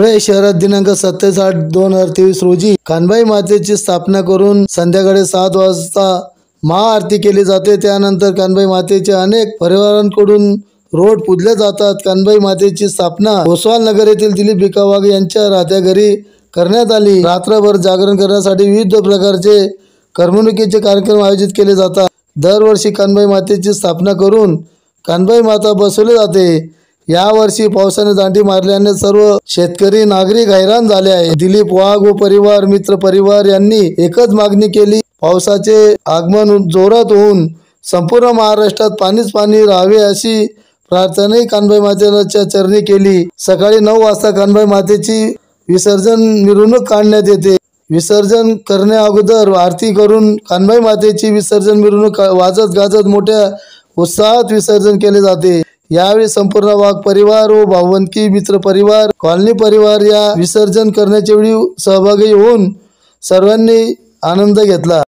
धुळे शहरात दिनांक 27/8/2023 रोजी कानबाई मातेची स्थापना करून संध्याकाळी 7 वाजता महाआरती केली जाते। त्यानंतर कानबाई मातेचे अनेक परिवारांकडून रोड पुजले जातात। कानबाई मातेची स्थापना ओसवाल नगर येथील दिलीप भिका वाघ यांच्या राहत्या घरी करण्यात आली। रात्रभर जागरण करण्यासाठी विविध प्रकारचे करमणुकीचे कार्यक्रम आयोजित केले जातात। दरवर्षी कानबाई मातेची स्थापना करून कानबाई माता बसवली जाते। या वर्षी पावसाने दांडी मारल्याने सर्व शेतकरी नागरिक हैराण झाले आहे। दिलीप वाघ व परिवार मित्र परिवार यांनी एकच मागणी केली, पावसाचे आगमन जोरात होऊन संपूर्ण महाराष्ट्रात पाणीच पाणी राहावे अशी प्रार्थनाही कानबाई मातेच्या चरणी केली। सकाळी 9 वाजता कानबाई मातेची विसर्जन मिरवणूक काढण्यात येते। विसर्जन करण्या अगोदर आरती करून कानबाई मातेची विसर्जन मिरवणूक वाजत गाजत मोठ्या उत्साहात विसर्जन केले जाते। यावेळी संपूर्ण वाघ परिवार व भावंडकी मित्र परिवार कॉलनी परिवार या विसर्जन करण्याच्या वेळी सहभागी होऊन सर्वांनी आनंद घेतला।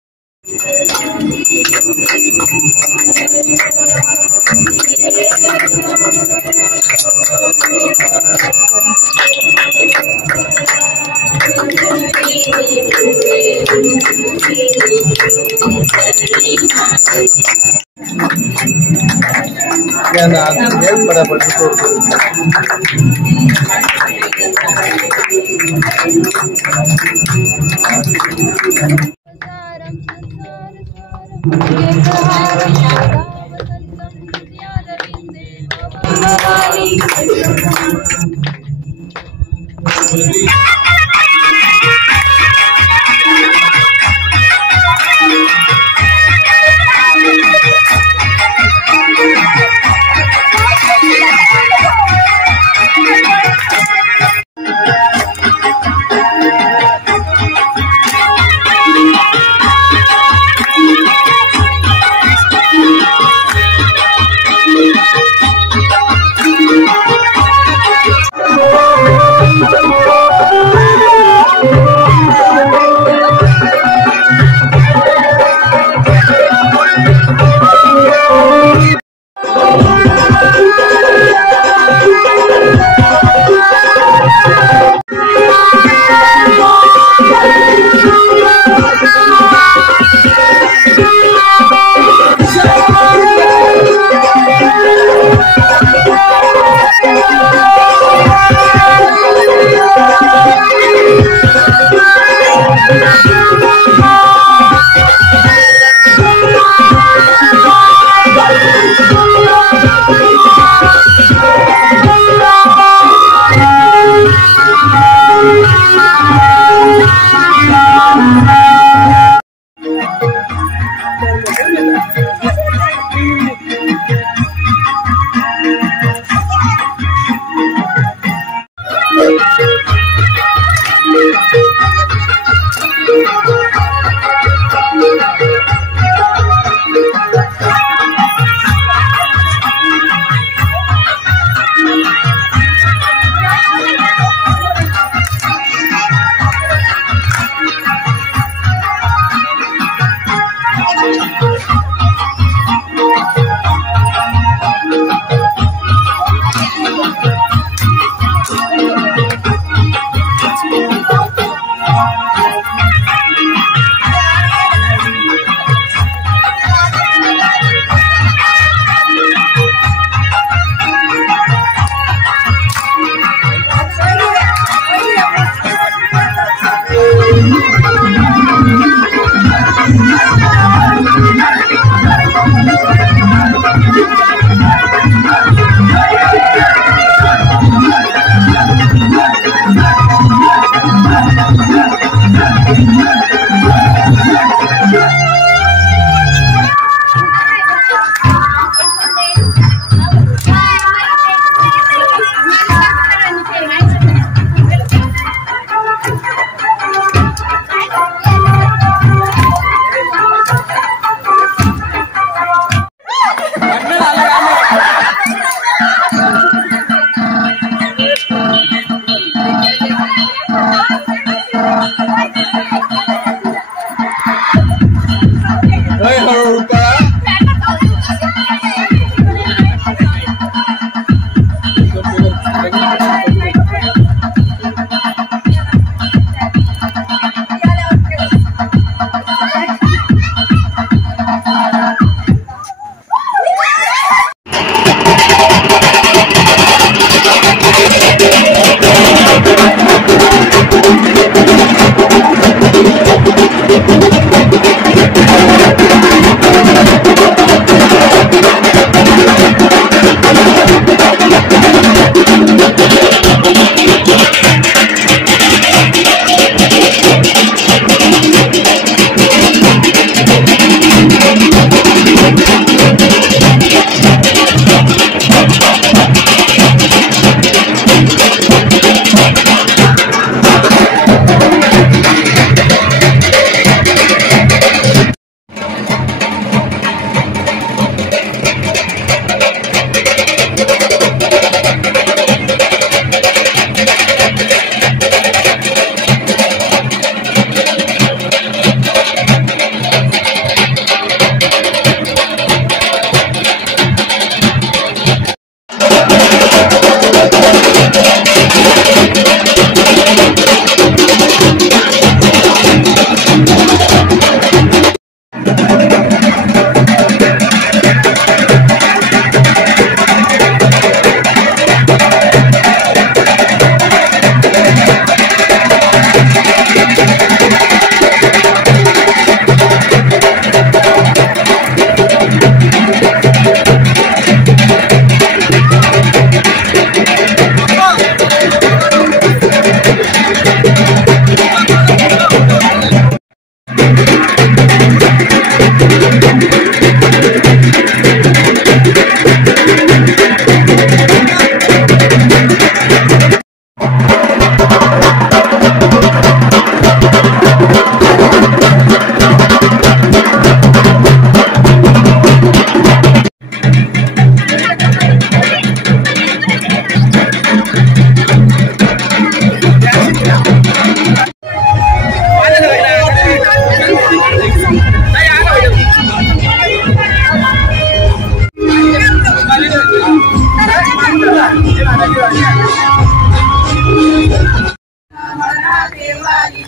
आली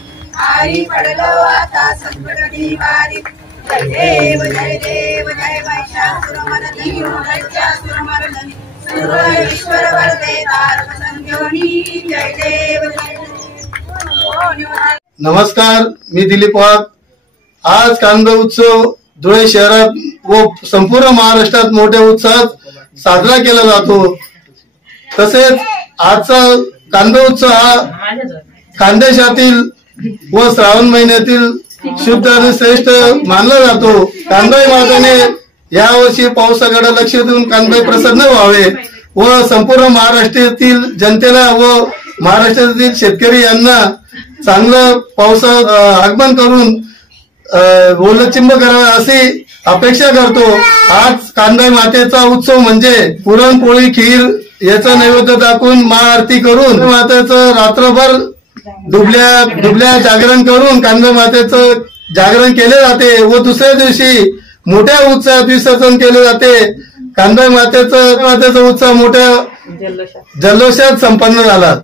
आई पडलो आता संकट निवारी जय देव जय महिषासुरमर्दिनी महिषासुरमर्दिनी ईश्वर वरदे तारक संजीवनी जय देव नमस्कार, मी दिलीप वाघ। आज कांदा उत्सव धुळे शहरात व संपूर्ण महाराष्ट्रात मोठ्या उत्साहात साजरा केला जातो। तसेच आजचा कांदा उत्सव हा खानदेशातील व श्रावण महिन्यातील शुद्ध आणि श्रेष्ठ मानला जातो। कानबाई मातेने यावर्षी पावसाकडे लक्ष देऊन कानबाई प्रसन्न व्हावे व संपूर्ण महाराष्ट्रातील जनतेला व महाराष्ट्रातील शेतकरी यांना चांगलं पावसात आगमन करून ओलचिंब करावे अशी अपेक्षा करतो। आज कानबाई मातेचा उत्सव म्हणजे पुरणपोळी खीर याचा नैवेद्य दाखवून महाआरती करून मातेचं रात्रभर दुबल्या जागरण करून कानबाई मातेचं जागरण केले जाते व दुसऱ्या दिवशी मोठ्या उत्साहात विसर्जन केले जाते। कानबाई मातेचा उत्सव मोठ्या जल्लोषात संपन्न झाला।